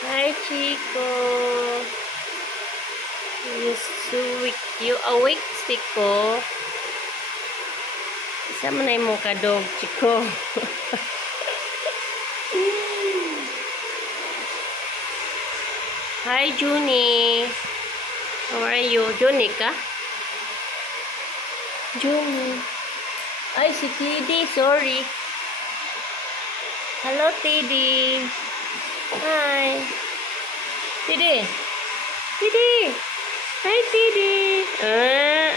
Hi, Chico. You awake? You awake, Chico? Isa man na yung kadog, Chico. Hi, Junie. How are you? Junie ka? Junie. Ay, si Tidi. Sorry. Hello, Tidi. Hi. Tidi. Tidi. Hi, Tidi.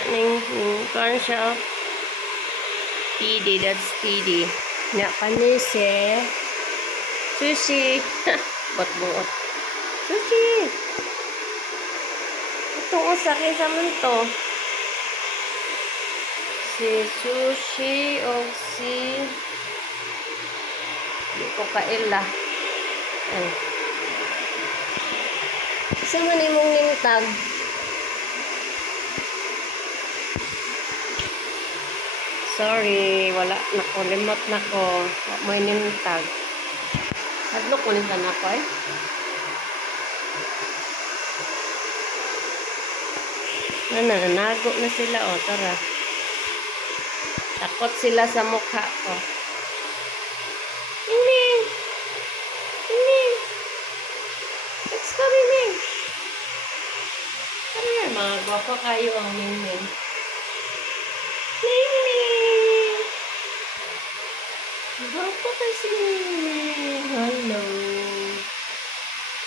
Ning siya. Tidi, that's Tidi. Na panis eh. Sushi. Bot-bot. Sushi. Ito ang sakit sa to. Si Sushi o si di ko kaila. Ay. Isa man imong ningtag. Sorry, wala na ko. Limot na ko. May ningtag. Hadlok ko nito na ko eh. Nananago na sila o. Tara. Takot sila sa mukha ko. Ming! Ming! Let's go, Ming! Ano yan? Mga gwapa kayo ang Ming. Ming! Gwapa kasi Ming. Hello.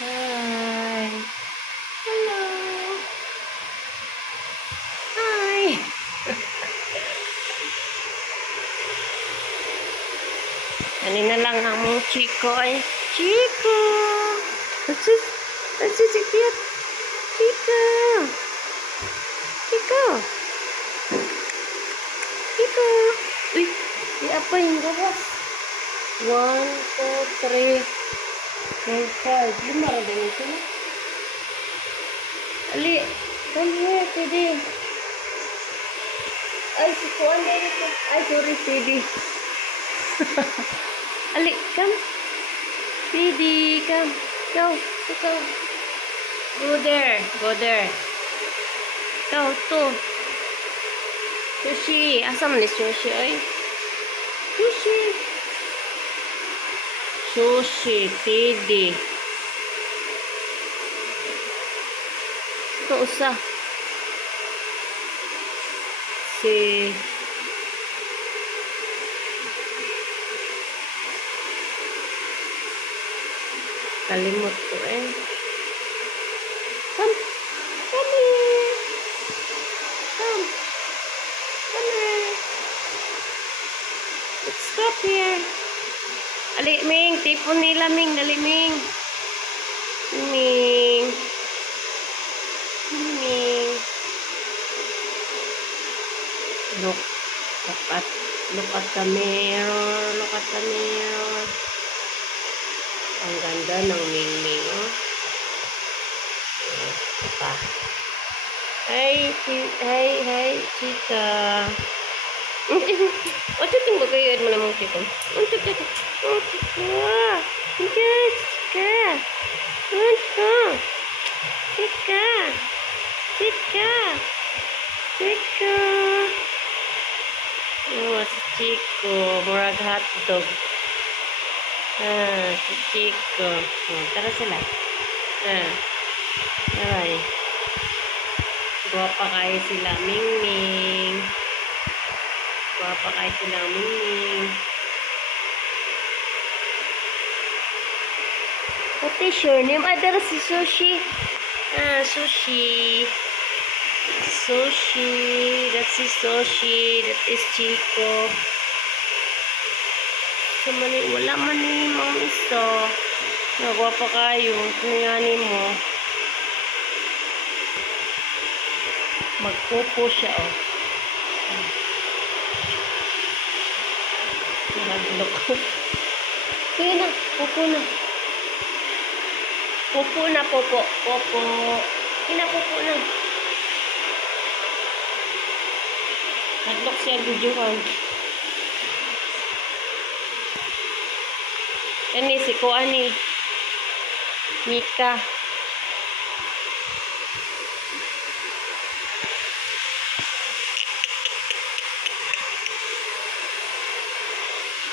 Hi. Hello. Hi. Kanina lang ang Chico ay. Chico! That's it, cute. Chico! Chico! Chico! Uy! Di apa yung gawas? 1, 2, 3, 4, 5. Lumara din ito na. Ali! Come here, Tidi. Ay, si Kuan din ito. Ay, sorry, Tidi. Ali, come. Tidi, come. Go. Go. Go there. Go there. Go, to. Sushi. Asam ni Sushi, ay. Sushi. Sushi, Tidi. Ito usa. Si kalimot ko eh. Come. Come here. Come. Come here. Let's stop here. Ali, Ming. Tipon nila, Ming. Dali, Ming. Ming. Ming. Look at the mirror. Look at the mirror. Ang ganda ng Ming-Ming, oh. Pa. Hi, Chica. What do you think bagay mo namang Chica? Chica. Oh, si Chico. Murag hotdog. Si Chico. Tara sila. Aray. Guwapa kayo sila, Ming-Ming. Guwapa kayo sila, Ming-Ming. What is your name? Tara si Sushi. Sushi. Sushi. That's si Sushi. That is Chico. Wala man ni mong isto. Nagwapa kayo. Tingani mo. Magpupo siya, oh. Naglok. Kaya na. Pupo na. Pupo na, pupo. Pupo. Pupo na. Naglok siya, videohan. Yan si Kuan ni. Mika.